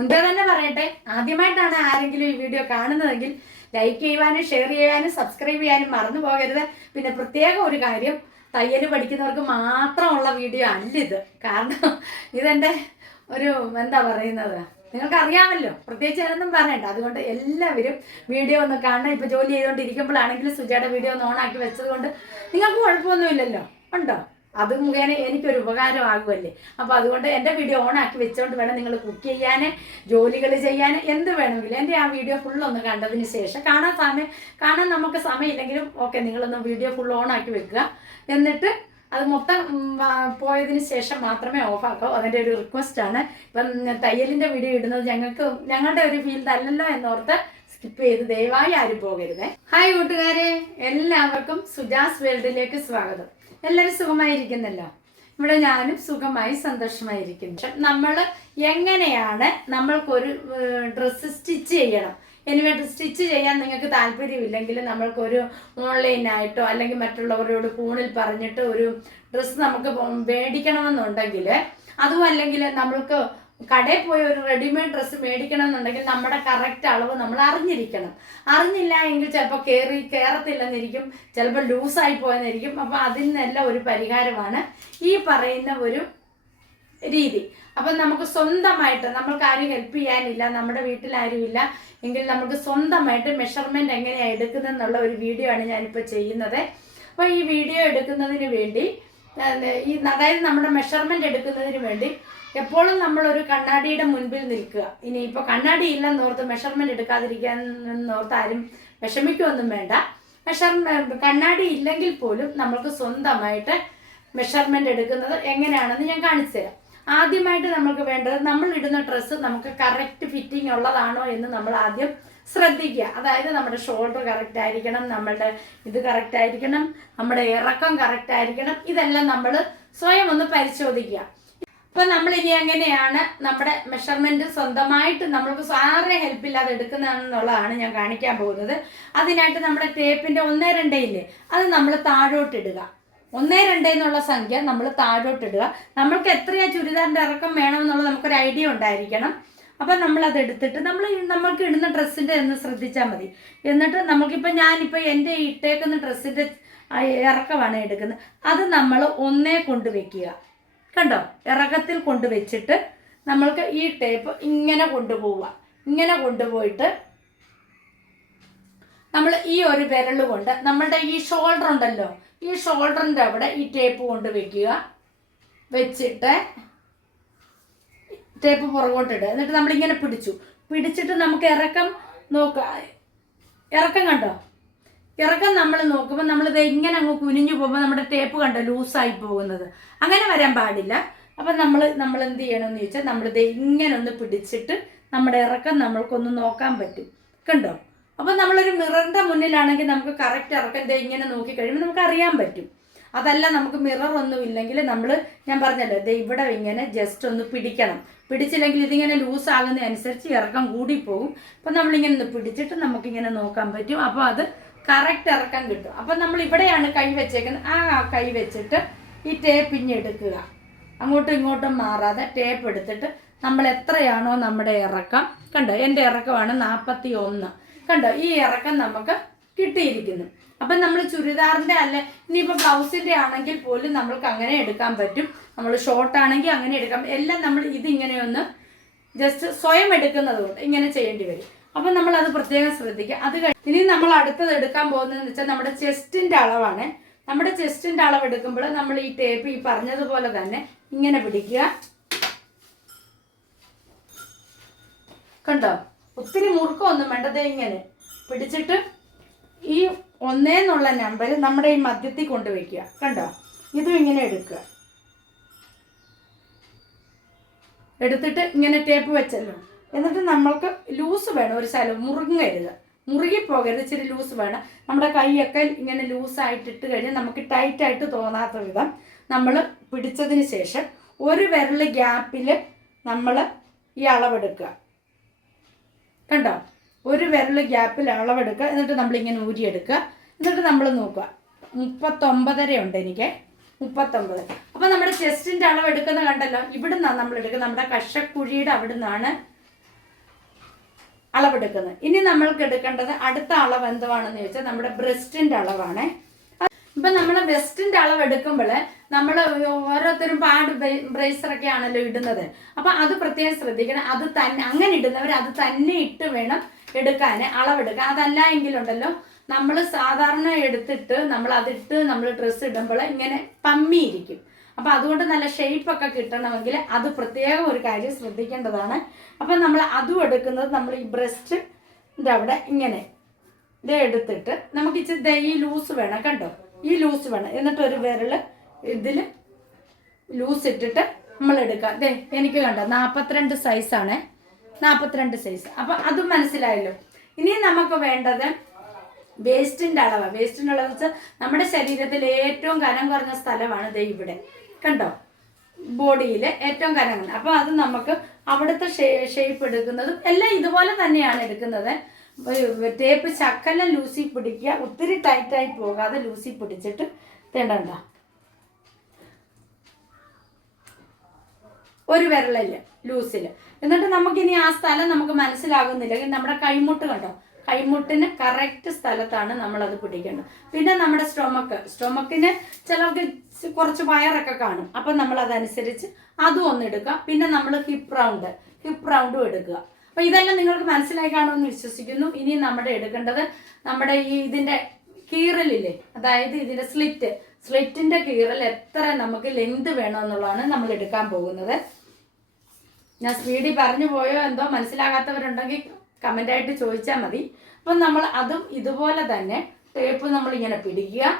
മുൻപേ തന്നെ പറയട്ടെ ആദ്യമായിട്ടാണ് ആരെങ്കിലും ഈ വീഡിയോ കാണുന്നതെങ്കിൽ ലൈക്ക് ചെയ്യുവാനും ഷെയർ ചെയ്യാനും സബ്സ്ക്രൈബ് ചെയ്യാനും മറന്നു പോകരുത്. പിന്നെ പ്രത്യേക ഒരു കാര്യം തയ്യൽ പഠിക്കുന്നവർക്ക് മാത്രമുള്ള വീഡിയോ അല്ല ഇത്. കാരണം ഇതെന്റെ ഒരു എന്താ പറയുന്നത്? നിങ്ങൾക്ക് അറിയാമല്ലോ പ്രത്യേകിച്ച് ഞാനൊന്നും പറയണ്ട അതുകൊണ്ട് എല്ലാവരും വീഡിയോ ഒന്ന് കാണണം. ഇപ്പൊ ജോലി ചെയ്തുകൊണ്ടിരിക്കുമ്പോഴാണെങ്കിലും സുജയുടെ വീഡിയോ ഒന്ന് ഓണാക്കി വെച്ചത് കൊണ്ട് നിങ്ങൾക്ക് കുഴപ്പമൊന്നുമില്ലല്ലോ. ഉണ്ടോ? അത് മുഖേന എനിക്കൊരു ഉപകാരമാകുമല്ലേ? അപ്പോൾ അതുകൊണ്ട് എന്റെ വീഡിയോ ഓൺ ആക്കി വെച്ചുകൊണ്ട് വേണം നിങ്ങൾ കുക്ക് ചെയ്യാൻ ജോലികൾ ചെയ്യാൻ എന്ത് വേണമെങ്കിലും. എന്റെ ആ വീഡിയോ ഫുൾ ഒന്ന് കണ്ടതിന് ശേഷം കാണാൻ സമയം കാണാൻ നമുക്ക് സമയമില്ലെങ്കിലും ഓക്കെ നിങ്ങളൊന്ന് വീഡിയോ ഫുൾ ആക്കി വെക്കുക. എന്നിട്ട് അത് മൊത്തം പോയതിന് ശേഷം മാത്രമേ ഓഫാക്കാവൂ അതിന്റെ ഒരു റിക്വസ്റ്റ് ആണ്. ഇപ്പം തയ്യലിന്റെ വീഡിയോ ഇടുന്നത് ഞങ്ങൾക്ക് ഞങ്ങളുടെ ഒരു ഫീൽഡ് അല്ലല്ലോ എന്നോർത്ത് സ്കിപ്പ് ചെയ്ത് ദയവായി ആരും പോകരുതേ. ഹായ് കൂട്ടുകാരെ എല്ലാവർക്കും സുജാസ് വേൾഡിലേക്ക് സ്വാഗതം. എല്ലാവരും സുഖമായിരിക്കുന്നല്ലോ? ഇവിടെ ഞാനും സുഖമായി സന്തോഷമായിരിക്കുന്നു. നമ്മൾ എങ്ങനെയാണ് നമ്മൾക്കൊരു ഡ്രസ്സ് സ്റ്റിച്ച് ചെയ്യണം? എനിവേ സ്റ്റിച്ച് ചെയ്യാൻ നിങ്ങൾക്ക് താല്പര്യമില്ലെങ്കിൽ നമ്മൾക്കൊരു ഓൺലൈനായിട്ടോ അല്ലെങ്കിൽ മറ്റുള്ളവരോട് ഫോണിൽ പറഞ്ഞിട്ട് ഒരു ഡ്രസ്സ് നമുക്ക് മേടിക്കണമെന്നുണ്ടെങ്കിൽ അതും അല്ലെങ്കിൽ നമ്മൾക്ക് കടയിൽ പോയി ഒരു റെഡിമെയ്ഡ് ഡ്രസ്സ് മേടിക്കണം എന്നുണ്ടെങ്കിൽ നമ്മുടെ കറക്റ്റ് അളവ് നമ്മൾ അറിഞ്ഞിരിക്കണം. അറിഞ്ഞില്ല എങ്കിൽ ചിലപ്പോൾ കയറി കയറത്തില്ലെന്നിരിക്കും ചിലപ്പോൾ ലൂസായി പോയെന്നിരിക്കും. അപ്പോൾ നിന്നെല്ലാം ഒരു പരിഹാരമാണ് ഈ പറയുന്ന ഒരു രീതി. അപ്പം നമുക്ക് സ്വന്തമായിട്ട് നമ്മൾക്ക് ആരും ഹെൽപ്പ് ചെയ്യാനില്ല നമ്മുടെ വീട്ടിൽ ആരുമില്ല എങ്കിൽ നമുക്ക് സ്വന്തമായിട്ട് മെഷർമെന്റ് എങ്ങനെയാണ് എടുക്കുന്നതെന്നുള്ള ഒരു വീഡിയോ ആണ് ഞാനിപ്പോൾ ചെയ്യുന്നത്. അപ്പോൾ ഈ വീഡിയോ എടുക്കുന്നതിന് വേണ്ടി ഈ അതായത് നമ്മുടെ മെഷർമെന്റ് എടുക്കുന്നതിന് വേണ്ടി എപ്പോഴും നമ്മൾ ഒരു കണ്ണാടിയുടെ മുൻപിൽ നിൽക്കുക. ഇനി ഇപ്പോൾ കണ്ണാടി ഇല്ലെന്ന് ഓർത്ത് മെഷർമെന്റ് എടുക്കാതിരിക്കാൻ ഓർത്ത് ആരും വിഷമിക്കുകയൊന്നും വേണ്ട. മെഷർ കണ്ണാടി ഇല്ലെങ്കിൽ പോലും നമ്മൾക്ക് സ്വന്തമായിട്ട് മെഷർമെന്റ് എടുക്കുന്നത് എങ്ങനെയാണെന്ന് ഞാൻ കാണിച്ചു തരാം. ആദ്യമായിട്ട് നമുക്ക് വേണ്ടത് നമ്മൾ ഇടുന്ന ഡ്രസ്സ് നമുക്ക് കറക്റ്റ് ഫിറ്റിംഗ് ഉള്ളതാണോ എന്ന് നമ്മൾ ആദ്യം ശ്രദ്ധിക്കുക. അതായത് നമ്മുടെ ഷോൾഡർ കറക്റ്റ് ആയിരിക്കണം നമ്മളുടെ ഇത് കറക്റ്റ് ആയിരിക്കണം നമ്മുടെ ഇറക്കം കറക്റ്റ് ആയിരിക്കണം. ഇതെല്ലാം നമ്മൾ സ്വയം ഒന്ന് പരിശോധിക്കുക. അപ്പൊ നമ്മൾ ഇനി എങ്ങനെയാണ് നമ്മുടെ മെഷർമെന്റ് സ്വന്തമായിട്ട് നമ്മൾക്ക് ആരുടെ ഹെൽപ്പ് ഇല്ലാതെ എടുക്കുന്നതെന്നുള്ളതാണ് ഞാൻ കാണിക്കാൻ പോകുന്നത്. അതിനായിട്ട് നമ്മുടെ ടേപ്പിന്റെ ഒന്നേ രണ്ടേ ഇല്ലേ അത് നമ്മൾ താഴോട്ടിടുക ഒന്നേ രണ്ട് എന്നുള്ള സംഖ്യ നമ്മൾ താഴോട്ടിടുക നമ്മൾക്ക് എത്രയാ ചുരിദാറിന്റെ ഇറക്കം വേണമെന്നുള്ളത് നമുക്കൊരു ഐഡിയ ഉണ്ടായിരിക്കണം. അപ്പം നമ്മൾ അത് എടുത്തിട്ട് നമ്മൾ നമ്മൾക്ക് ഇടുന്ന ഡ്രസ്സിന്റെ ഒന്ന് ശ്രദ്ധിച്ചാൽ മതി. എന്നിട്ട് നമുക്കിപ്പോൾ ഞാനിപ്പോൾ എന്റെ ഇട്ടേക്കുന്ന ഡ്രസ്സിന്റെ ഇറക്കമാണ് എടുക്കുന്നത്. അത് നമ്മൾ ഒന്നേ കൊണ്ട് വെക്കുക. കണ്ടോ? ഇറക്കത്തിൽ കൊണ്ട് വെച്ചിട്ട് നമ്മൾക്ക് ഈ ടേപ്പ് ഇങ്ങനെ കൊണ്ടുപോവുക. ഇങ്ങനെ കൊണ്ടുപോയിട്ട് നമ്മൾ ഈ ഒരു വിരൽ കൊണ്ട് നമ്മളുടെ ഈ ഷോൾഡർ ഉണ്ടല്ലോ? ഈ ഷോൾഡറിന്റെ അവിടെ ഈ ടേപ്പ് കൊണ്ട് വെക്കുക. വെച്ചിട്ട് ടേപ്പ് പുറകോട്ടിട്ട്. എന്നിട്ട് നമ്മളിങ്ങനെ പിടിച്ചു. പിടിച്ചിട്ട് നമുക്ക് ഇറക്കം നോക്കാം ഇറക്കം കണ്ടോ? ഇറക്കം നമ്മൾ നോക്കുമ്പോൾ നമ്മളിത് ഇങ്ങനെ അങ്ങ് കുനിഞ്ഞു പോകുമ്പോൾ നമ്മുടെ ടേപ്പ് കണ്ടോ? ലൂസായി പോകുന്നത്. അങ്ങനെ വരാൻ പാടില്ല. അപ്പം നമ്മൾ നമ്മൾ എന്ത് ചെയ്യണമെന്ന് ചോദിച്ചാൽ നമ്മളിത് ഇങ്ങനെ ഒന്ന് പിടിച്ചിട്ട് നമ്മുടെ ഇറക്കം നമ്മൾക്കൊന്ന് നോക്കാൻ പറ്റും. കണ്ടോ? അപ്പം നമ്മളൊരു മിററിന്റെ മുന്നിലാണെങ്കിൽ നമുക്ക് കറക്റ്റ് ഇറക്കം ഇങ്ങനെ നോക്കി കഴിയുമ്പോൾ നമുക്ക് അറിയാൻ പറ്റും. അതല്ല നമുക്ക് മിറർ ഒന്നും ഇല്ലെങ്കിൽ നമ്മൾ ഞാൻ പറഞ്ഞല്ലോ ദേ ഇവിടെ ഇങ്ങനെ ജസ്റ്റ് ഒന്ന് പിടിക്കണം. പിടിച്ചില്ലെങ്കിൽ ഇതിങ്ങനെ ലൂസ് ആകുന്നതനുസരിച്ച് ഇറക്കം കൂടി പോകും അപ്പം നമ്മളിങ്ങനെ ഒന്ന് പിടിച്ചിട്ട് നമുക്കിങ്ങനെ നോക്കാൻ പറ്റും. അപ്പോൾ അത് കറക്റ്റ് ഇറക്കം കിട്ടും. അപ്പം നമ്മൾ ഇവിടെയാണ് കൈ വെച്ചേക്കുന്നത്. ആ കൈ വെച്ചിട്ട് ഈ ടേപ്പ് ഇനി എടുക്കുക. അങ്ങോട്ടും ഇങ്ങോട്ടും മാറാതെ ടേപ്പ് എടുത്തിട്ട് നമ്മൾ എത്രയാണോ നമ്മുടെ ഇറക്കം കണ്ടോ? എന്റെ ഇറക്കമാണ് നാൽപ്പത്തി ഒന്ന് കണ്ടോ? ഈ ഇറക്കം നമുക്ക് കിട്ടിയിരിക്കുന്നു. അപ്പം നമ്മൾ ചുരിദാറിന്റെ അല്ല ഇനിയിപ്പോൾ ബ്ലൗസിന്റെ ആണെങ്കിൽ പോലും നമ്മൾക്ക് അങ്ങനെ എടുക്കാൻ പറ്റും. നമ്മൾ ഷോർട്ട് ആണെങ്കിൽ അങ്ങനെ എടുക്കാം. എല്ലാം നമ്മൾ ഇതിങ്ങനെ ഒന്ന് ജസ്റ്റ് സ്വയം എടുക്കുന്നത് കൊണ്ട് ഇങ്ങനെ ചെയ്യേണ്ടി വരും. അപ്പം നമ്മൾ അത് പ്രത്യേകം ശ്രദ്ധിക്കുക. അത് കഴിഞ്ഞ് ഇനി നമ്മൾ അടുത്തത് എടുക്കാൻ പോകുന്നതെന്ന് വെച്ചാൽ നമ്മുടെ ചെസ്റ്റിന്റെ അളവാണ്. നമ്മുടെ ചെസ്റ്റിന്റെ അളവ് എടുക്കുമ്പോൾ നമ്മൾ ഈ ടേപ്പ് ഈ പറഞ്ഞതുപോലെ തന്നെ ഇങ്ങനെ പിടിക്കുക. കണ്ടോ? ഒത്തിരി മുറുക്കമൊന്നും വേണ്ടത് ഇങ്ങനെ പിടിച്ചിട്ട് ഈ ഒന്നേന്നുള്ള നമ്പർ നമ്മുടെ ഈ മധ്യത്തിൽ കൊണ്ടുവയ്ക്കുക. കണ്ടോ? ഇതും ഇങ്ങനെ എടുക്കുക. എടുത്തിട്ട് ഇങ്ങനെ ടേപ്പ് വെച്ചല്ലോ. എന്നിട്ട് നമ്മൾക്ക് ലൂസ് വേണം. ഒരു സ്ഥലം മുറുങ്ങരുത്. മുറുകിപ്പോകരുത്. ഇച്ചിരി ലൂസ് വേണം. നമ്മുടെ കൈയൊക്കെ ഇങ്ങനെ ലൂസായിട്ട് ഇട്ട് കഴിഞ്ഞാൽ നമുക്ക് ടൈറ്റായിട്ട് തോന്നാത്ത വിധം നമ്മൾ പിടിച്ചതിന് ശേഷം ഒരു വിരൽ ഗ്യാപ്പിൽ നമ്മൾ ഈ അളവെടുക്കുക. കണ്ടോ? ഒരു വിരൽ ഗ്യാപ്പിൽ അളവെടുക്കുക. എന്നിട്ട് നമ്മളിങ്ങനെ ഊരിയെടുക്കുക. എന്നിട്ട് നമ്മൾ നോക്കുക. മുപ്പത്തൊമ്പതര ഉണ്ട് എനിക്ക്. മുപ്പത്തൊമ്പത്. അപ്പോൾ നമ്മുടെ ചെസ്റ്റിന്റെ അളവ് എടുക്കുന്ന കണ്ടല്ലോ. ഇവിടുന്നാണ് നമ്മൾ എടുക്കുന്നത്. നമ്മുടെ കഷക്കുഴിയുടെ അവിടുന്നാണ് അളവെടുക്കുന്നത്. ഇനി നമ്മൾക്ക് എടുക്കേണ്ടത് അടുത്ത അളവ് എന്തുവാണെന്ന് ചോദിച്ചാൽ നമ്മുടെ ബ്രസ്റ്റിന്റെ അളവാണ്. ഇപ്പൊ നമ്മൾ വെസ്റ്റിന്റെ അളവ് എടുക്കുമ്പോൾ നമ്മൾ ഓരോരുത്തരും പാഡ് ബ്രേസർ ഒക്കെ ആണല്ലോ ഇടുന്നത്. അപ്പൊ അത് പ്രത്യേകം ശ്രദ്ധിക്കണം. അത് തന്നെ അങ്ങനെ ഇടുന്നവർ അത് തന്നെ ഇട്ട് വേണം എടുക്കാൻ അളവെടുക്കാൻ. അതല്ല എങ്കിലുണ്ടല്ലോ നമ്മൾ സാധാരണ എടുത്തിട്ട് നമ്മൾ അതിട്ട് നമ്മൾ ഡ്രസ്സ് ഇടുമ്പോൾ ഇങ്ങനെ പമ്മിയിരിക്കും. അപ്പൊ അതുകൊണ്ട് നല്ല ഷേപ്പ് ഒക്കെ കിട്ടണമെങ്കിൽ അത് പ്രത്യേകം ഒരു കാര്യം ശ്രദ്ധിക്കേണ്ടതാണ്. അപ്പൊ നമ്മൾ അതും എടുക്കുന്നത് നമ്മൾ ഈ ബ്രസ്റ്റ് അവിടെ ഇങ്ങനെ ഇത് എടുത്തിട്ട് നമുക്ക് ഇച്ചിരി ദൈ ലൂസ് വേണം. കണ്ടോ? ഈ ലൂസ് വേണം. എന്നിട്ട് ഒരു വിരൽ ഇതിൽ ലൂസ് ഇട്ടിട്ട് നമ്മൾ എടുക്കാം അതെ എനിക്ക് കണ്ടോ നാൽപ്പത്തിരണ്ട് സൈസാണ് നാൽപ്പത്തിരണ്ട് സൈസ് അപ്പം അതും മനസ്സിലായല്ലോ. ഇനി നമുക്ക് വേണ്ടത് വേസ്റ്റിന്റെ അളവ്. വേസ്റ്റിന്റെ അളവ് വെച്ചാൽ നമ്മുടെ ശരീരത്തിൽ ഏറ്റവും കനം കുറഞ്ഞ സ്ഥലമാണ് ദേ ഇവിടെ. കണ്ടോ? ബോഡിയിൽ ഏറ്റവും കനം. കുറഞ്ഞ അപ്പോൾ അത് നമുക്ക് അവിടുത്തെ ഷേപ്പ് എടുക്കുന്നതും എല്ലാം ഇതുപോലെ തന്നെയാണ് എടുക്കുന്നത്. ടേപ്പ് ശക്കല ലൂസി പിടിക്കുക. ഒത്തിരി ടൈറ്റായി പോകാതെ ലൂസി പിടിച്ചിട്ട് തേണ്ടണ്ട ഒരു വിരലല്ല ലൂസിൽ എന്നിട്ട് നമുക്കിനി ആ സ്ഥലം നമുക്ക് മനസ്സിലാകുന്നില്ലെങ്കിൽ നമ്മുടെ കൈമുട്ട് കണ്ടോ? കൈമുട്ടിന് കറക്റ്റ് സ്ഥലത്താണ് നമ്മൾ അത് പിടിക്കേണ്ടത്. പിന്നെ നമ്മുടെ സ്റ്റൊമക്ക് സ്റ്റൊമക്കിന് ചിലർക്ക് കുറച്ച് വയറൊക്കെ കാണും. അപ്പം നമ്മൾ അതനുസരിച്ച് അതും ഒന്ന് എടുക്കുക. പിന്നെ നമ്മൾ ഹിപ്പ് റൗണ്ട് ഹിപ്പ് റൗണ്ടും എടുക്കുക. അപ്പം ഇതെല്ലാം നിങ്ങൾക്ക് മനസ്സിലായി കാണുമെന്ന് വിശ്വസിക്കുന്നു. ഇനി നമ്മുടെ എടുക്കേണ്ടത് നമ്മുടെ ഈ ഇതിന്റെ കീറലില്ലേ? അതായത് ഇതിന്റെ സ്ലിറ്റ് സ്ലിറ്റിന്റെ കീറൽ എത്ര നമുക്ക് ലെങ്ത് വേണമെന്നുള്ളതാണ് നമ്മൾ എടുക്കാൻ പോകുന്നത്. ഞാൻ സ്പീഡിൽ പറഞ്ഞു പോയോ എന്തോ മനസ്സിലാകാത്തവരുണ്ടെങ്കിൽ കമന്റായിട്ട് ചോദിച്ചാൽ മതി. അപ്പം നമ്മൾ അതും ഇതുപോലെ തന്നെ ടേപ്പ് നമ്മൾ ഇങ്ങനെ പിടിക്കുക.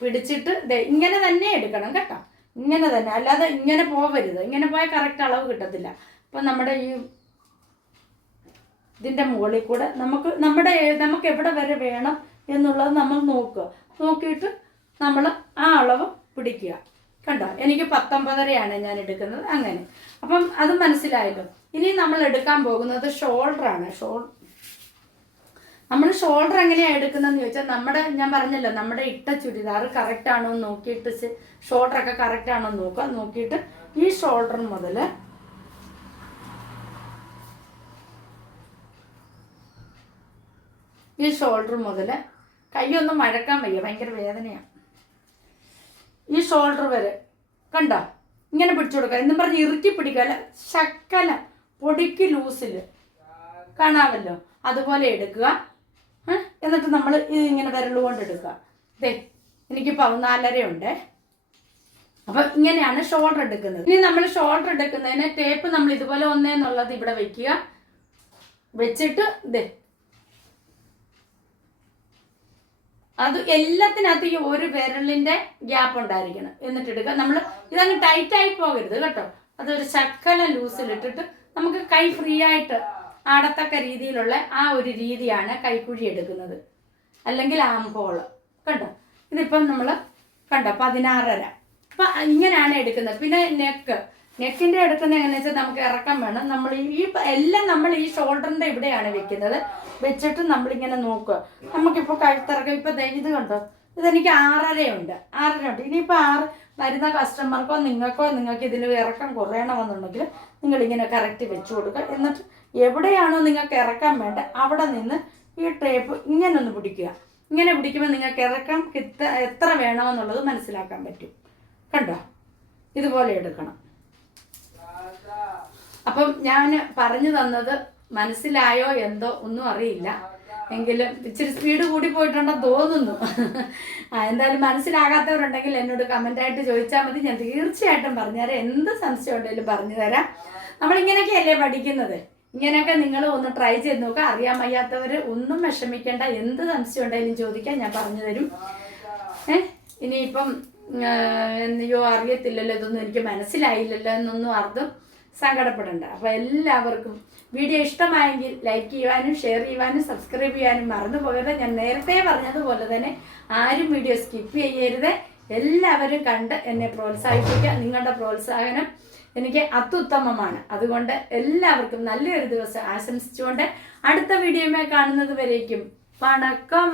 പിടിച്ചിട്ട് ഇങ്ങനെ തന്നെ എടുക്കണം കേട്ടോ. ഇങ്ങനെ തന്നെ. അല്ലാതെ ഇങ്ങനെ പോവരുത്. ഇങ്ങനെ പോയാൽ കറക്റ്റ് അളവ് കിട്ടത്തില്ല. അപ്പം നമ്മുടെ ഈ ഇതിന്റെ മുകളിൽ കൂടെ നമുക്ക് നമ്മുടെ നമുക്ക് എവിടെ വരെ വേണം എന്നുള്ളത് നമ്മൾ നോക്കുക. നോക്കിയിട്ട് നമ്മൾ ആ അളവ് പിടിക്കുക. കണ്ടോ? എനിക്ക് പത്തൊമ്പതരയാണ് ഞാൻ എടുക്കുന്നത് അങ്ങനെ. അപ്പം അത് മനസ്സിലായല്ലോ. ഇനി നമ്മൾ എടുക്കാൻ പോകുന്നത് ഷോൾഡറാണ് ഷോൾ നമ്മൾ ഷോൾഡർ എങ്ങനെയാണ് എടുക്കുന്നതെന്ന് ചോദിച്ചാൽ നമ്മുടെ ഞാൻ പറഞ്ഞല്ലോ നമ്മുടെ ഇട്ട ചുരിദാർ കറക്റ്റ് ആണോ എന്ന് നോക്കിയിട്ട് ഷോൾഡറൊക്കെ കറക്റ്റ് ആണോ എന്ന് നോക്കുക. നോക്കിയിട്ട് ഈ ഷോൾഡർ മുതൽ ഈ ഷോൾഡർ മുതൽ കൈയൊന്നും മഴക്കാൻ വയ്യ ഭയങ്കര വേദനയാണ് ഈ ഷോൾഡർ വരെ കണ്ടോ? ഇങ്ങനെ പിടിച്ചു കൊടുക്കുക. എന്നും പറഞ്ഞ് ഇറുക്കി പിടിക്കല്ല ശക്കല പൊടിക്ക് ലൂസിൽ കാണാമല്ലോ? അതുപോലെ എടുക്കുക? എന്നിട്ട് നമ്മൾ ഇങ്ങനെ വിരലുകൊണ്ട് എടുക്കുക. ദേ എനിക്ക് പതിനാലര ഉണ്ട് അപ്പം ഇങ്ങനെയാണ് ഷോൾഡർ എടുക്കുന്നത്. ഇനി നമ്മൾ ഷോൾഡർ എടുക്കുന്നതിന് ടേപ്പ് നമ്മൾ ഇതുപോലെ ഒന്നേന്നുള്ളത് ഇവിടെ വെക്കുക. വെച്ചിട്ട് ദേ അത് എല്ലാത്തിനകത്ത് ഈ ഒരു വിരലിന്റെ ഗ്യാപ്പ് ഉണ്ടായിരിക്കണം. എന്നിട്ട് എടുക്കുക നമ്മൾ ഇതങ്ങ് ടൈറ്റ് ആയി പോകരുത് കേട്ടോ. അതൊരു ശക്കല ലൂസിലിട്ടിട്ട് നമുക്ക് കൈ ഫ്രീ ആയിട്ട് ആടത്തക്ക രീതിയിലുള്ള ആ ഒരു രീതിയാണ് കൈക്കുഴി എടുക്കുന്നത്. അല്ലെങ്കിൽ ആംപോൾ കണ്ടോ? ഇതിപ്പം നമ്മൾ കണ്ടോ? പതിനാറര. അപ്പം ഇങ്ങനെയാണ് എടുക്കുന്നത്. പിന്നെ നെക്ക് നെക്കിന്റെ എടുക്കുന്ന എങ്ങനെയാ വെച്ചാൽ നമുക്ക് ഇറക്കം വേണം. നമ്മൾ ഈ എല്ലാം നമ്മൾ ഈ ഷോൾഡറിന്റെ ഇവിടെയാണ് വെക്കുന്നത്. വെച്ചിട്ട് നമ്മളിങ്ങനെ നോക്കുക. നമുക്കിപ്പോൾ കഴുത്തിറക്കം ഇപ്പൊ ഇത് കണ്ടോ? ഇതെനിക്ക് ആറരയുണ്ട്. ആറര ഉണ്ട് ഇനിയിപ്പോൾ ആറ് വരുന്ന കസ്റ്റമർക്കോ നിങ്ങൾക്കോ നിങ്ങൾക്ക് ഇതിന് ഇറക്കം കുറയണമെന്നുണ്ടെങ്കിൽ നിങ്ങളിങ്ങനെ കറക്റ്റ് വെച്ച് കൊടുക്കുക. എന്നിട്ട് എവിടെയാണോ നിങ്ങൾക്ക് ഇറക്കാൻ വേണ്ട അവിടെ നിന്ന് ഈ ടേപ്പ് ഇങ്ങനെ ഒന്ന് പിടിക്കുക. ഇങ്ങനെ പിടിക്കുമ്പോൾ നിങ്ങൾക്ക് ഇറക്കം എത്ര വേണമെന്നുള്ളത് മനസ്സിലാക്കാൻ പറ്റും. കണ്ടോ? ഇതുപോലെ എടുക്കണം. അപ്പം ഞാൻ പറഞ്ഞു തന്നത് മനസ്സിലായോ എന്തോ ഒന്നും അറിയില്ല. എങ്കിലും ഇച്ചിരി സ്പീഡ് കൂടി പോയിട്ടുണ്ടെന്ന് തോന്നുന്നു. എന്തായാലും മനസ്സിലാകാത്തവരുണ്ടെങ്കിൽ എന്നോട് കമന്റായിട്ട് ചോദിച്ചാൽ മതി. ഞാൻ തീർച്ചയായിട്ടും പറഞ്ഞുതരാം എന്ത് സംശയം ഉണ്ടെങ്കിലും പറഞ്ഞു തരാം. നമ്മളിങ്ങനെയൊക്കെയല്ലേ പഠിക്കുന്നത്? ഇങ്ങനെയൊക്കെ നിങ്ങൾ ഒന്ന് ട്രൈ ചെയ്ത് നോക്കുക അറിയാൻ വയ്യാത്തവർ ഒന്നും വിഷമിക്കേണ്ട. എന്ത് സംശയം ഉണ്ടെങ്കിലും ചോദിക്കാൻ ഞാൻ പറഞ്ഞു തരും. ഏഹ് ഇനിയിപ്പം എന്തെയോ അറിയത്തില്ലല്ലോ ഇതൊന്നും എനിക്ക് മനസ്സിലായില്ലല്ലോ എന്നൊന്നും അർത്ഥം സങ്കടപ്പെടണ്ട. അപ്പോൾ എല്ലാവർക്കും വീഡിയോ ഇഷ്ടമായെങ്കിൽ ലൈക്ക് ചെയ്യുവാനും ഷെയർ ചെയ്യുവാനും സബ്സ്ക്രൈബ് ചെയ്യാനും മറന്നു പോകരുത്. ഞാൻ നേരത്തെ പറഞ്ഞതുപോലെ തന്നെ ആരും വീഡിയോ സ്കിപ്പ് ചെയ്യരുത്. എല്ലാവരും കണ്ട് എന്നെ പ്രോത്സാഹിപ്പിക്കുക. നിങ്ങളുടെ പ്രോത്സാഹനം എനിക്ക് അത്യുത്തമമാണ്. അതുകൊണ്ട് എല്ലാവർക്കും നല്ലൊരു ദിവസം ആശംസിച്ചുകൊണ്ട് അടുത്ത വീഡിയോമേ കാണുന്നത് വരേക്കും. വണക്കം.